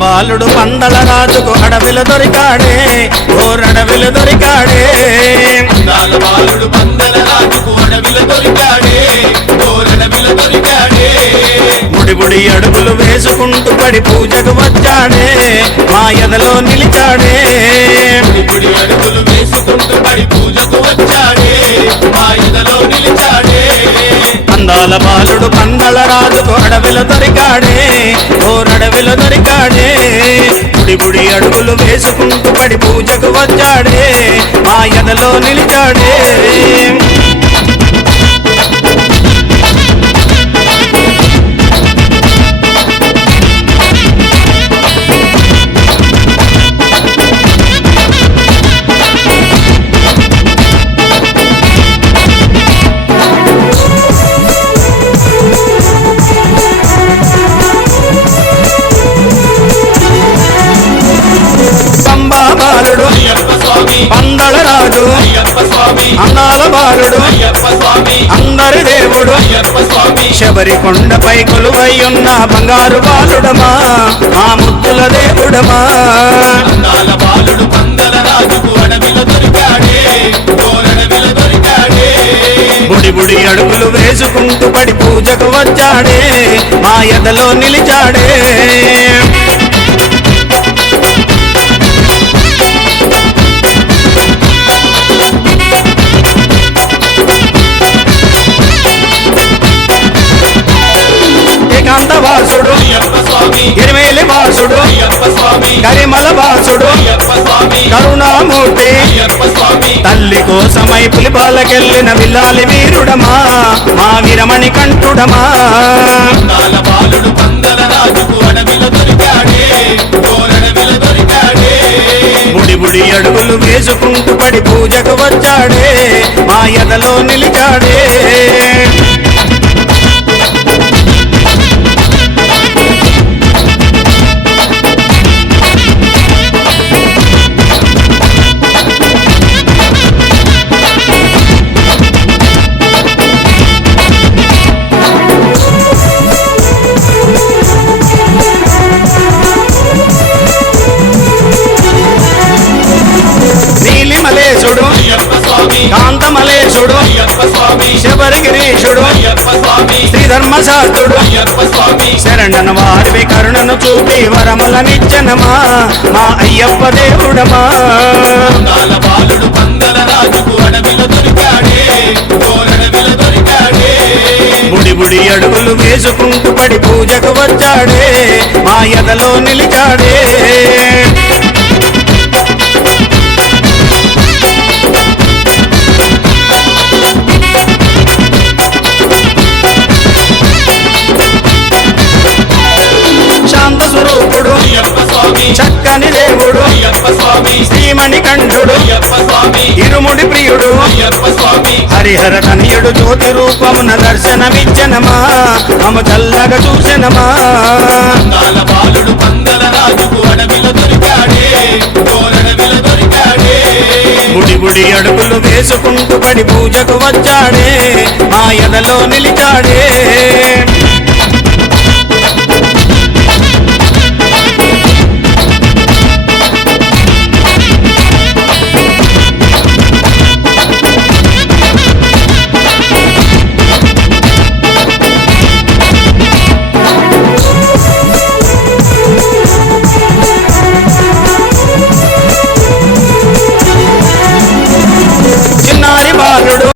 బాలుడు పందల రాజుకు అడవిలో దొరికాడే ఓరడవిలో దొరికాడే బాలుడు పందల రాజుకు అడవిలో దొరికాడే ఓరడవిలో దొరికాడే ముడిబుడి అడుగులు వేసుకుంటూ పడి పూజకు వచ్చాడే మా ఎదలో నిలిచాడే ముడిబుడి అడుగులు వేసుకుంటూ పడి పూజకు వచ్చాడే మా ఎదలో నిలిచాడే అందాల బాలుడు పందల రాజుకు అడవిలో దొరికాడే ఓరడవిలో దొరికాడే ముడిబుడి అడుగులు వేసుకుంటూ పడి పూజకు వచ్చాడే మా ఎదలో నిలిచాడే బాలుడు పందల రాజు అందాల బాలుడు అందరి దేవుడు శబరి కొండపై కొలువై ఉన్న బంగారు బాలుడమా మా ముద్దుల దేవుడమా బాలుడు పందల రాజుకు అడవిలో దొరికాడే ఓరడవిలో దొరికాడే బుడి బుడి అడుగులు వేసుకుంటూ పడి పూజకు వచ్చాడే మా ఎదలో నిలిచాడే వాసుడు గిరివేలి వాసుడు గరిమల వాసుడు కరుణామూర్తి తల్లి కోసమై పులిపాలకెళ్ళిన విల్లాలి వీరుడమా మా వీరమణి కంఠుడమా బాలుడు పందల రాజుకు అడవిలో దొరికాడే ఓరడవిలో దొరికాడే బుడి బుడి అడుగులు వేసుకుంటూ పడి పూజకు వచ్చాడే మా ఎదలో నిలిచాడే నీలిమలేశుడు కాంతమలేశుడు శబరిగిరీశుడు శ్రీధర్మశాస్త్రుడు శరణను వారివి కరుణను చూపి వరములనిచ్చనమా మా అయ్యప్ప దేవుడమా బాలుడు పందల రాజుకు అడవిలో దొరికాడే ఓరడవిలో దొరికాడే బుడి బుడి అడుగులు వేసుకుంటూ పడి పూజకు వచ్చాడే మా ఎదలో నిలిచాడే శాంత స్వరూపుడు చక్కని దేవుడు శ్రీమణి కంఠుడు ఇరుముడి ప్రియుడు హరిహర తనయుడు జ్యోతి రూపమున దర్శనమిచ్చనమా మమ చల్లగా చూసెనమా బాలుడు పందల రాజుకు అడవిలో దొరికాడే ఓరడవిలో దొరికాడే బుడి బుడి అడుగులు వేసుకుంటూ పడి పూజకు వచ్చాడే మా ఎదలో నిలిచాడే